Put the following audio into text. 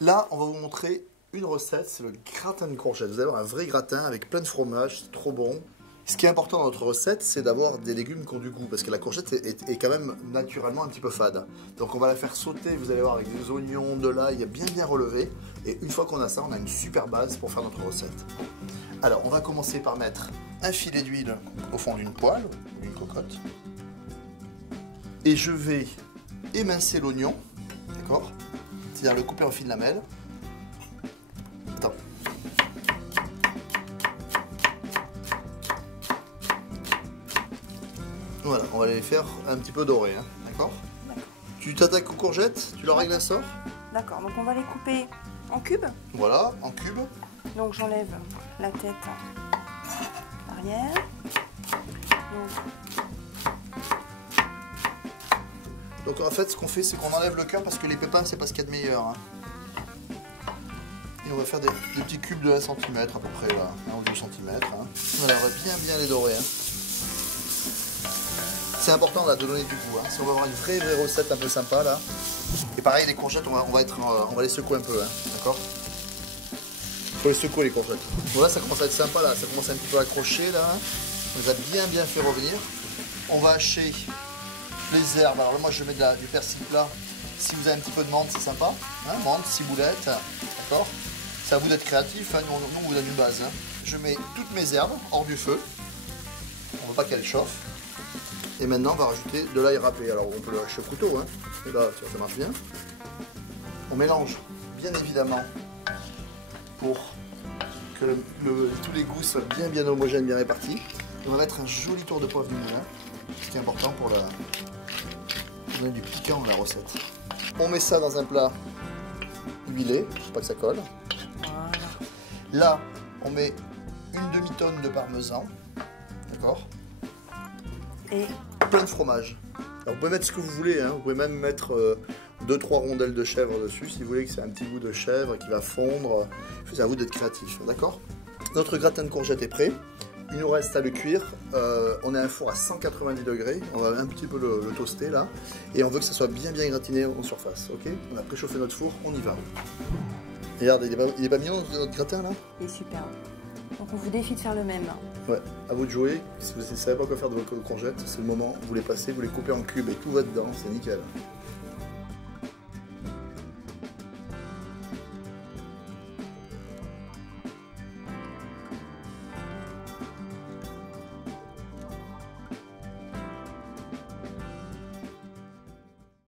Là, on va vous montrer une recette, c'est le gratin de courgettes. Vous allez avoir un vrai gratin avec plein de fromage, c'est trop bon. Ce qui est important dans notre recette, c'est d'avoir des légumes qui ont du goût, parce que la courgette est quand même naturellement un petit peu fade. Donc on va la faire sauter, vous allez voir, avec des oignons, de l'ail bien relevé. Et une fois qu'on a ça, on a une super base pour faire notre recette. Alors, on va commencer par mettre un filet d'huile au fond d'une poêle, ou d'une cocotte. Et je vais émincer l'oignon, d'accord? C'est-à-dire le couper en fines lamelles. Attends. Voilà, on va les faire un petit peu dorés, hein, d'accord? Tu t'attaques aux courgettes, tu leur règles la sort. D'accord, donc on va les couper en cubes. Voilà, en cubes. Donc j'enlève la tête arrière. Donc en fait, ce qu'on fait, c'est qu'on enlève le cœur parce que les pépins, c'est pas ce qu'il y a de meilleur. Hein. Et on va faire des petits cubes de 1 cm à peu près, là, 1 ou 2 cm. Hein. Voilà, on va bien les dorer. Hein. C'est important là, de donner du goût. Hein. Si on veut avoir une vraie recette un peu sympa là. Et pareil, les courgettes, on va les secouer un peu, hein, d'accord? Il faut les secouer les courgettes. Bon là, ça commence à être sympa là, ça commence un petit peu à accrocher là. On les a bien fait revenir. On va hacher les herbes. Alors là, moi je mets du persil plat. Si vous avez un petit peu de menthe, c'est sympa. Hein, menthe, ciboulette, d'accord? C'est à vous d'être créatif, hein. Nous on vous donne une base. Hein. Je mets toutes mes herbes hors du feu. On ne veut pas qu'elles chauffent. Et maintenant, on va rajouter de l'ail râpé. Alors, on peut le hacher au couteau, hein. Et là, ça marche bien. On mélange, bien évidemment, pour que tous les goûts soient bien homogènes, bien répartis. On va mettre un joli tour de poivre du moulin, ce qui est important pour donner du piquant à la recette. On met ça dans un plat huilé, pour pas que ça colle. Voilà. Là, on met une demi-tonne de parmesan, d'accord? Et plein de fromage. Alors vous pouvez mettre ce que vous voulez, hein. Vous pouvez même mettre 2-3 rondelles de chèvre dessus si vous voulez que c'est un petit goût de chèvre qui va fondre. C'est à vous d'être créatif, d'accord? Notre gratin de courgettes est prêt. Il nous reste à le cuire. On a un four à 190 degrés. On va un petit peu le toaster là. Et on veut que ça soit bien gratiné en surface, ok? On a préchauffé notre four, on y va. Regarde, il est pas mignon notre gratin là? il est super. Donc on vous défie de faire le même. Ouais, à vous de jouer. Si vous ne savez pas quoi faire de vos courgettes, c'est le moment. Vous les passez, vous les coupez en cubes et tout va dedans, c'est nickel.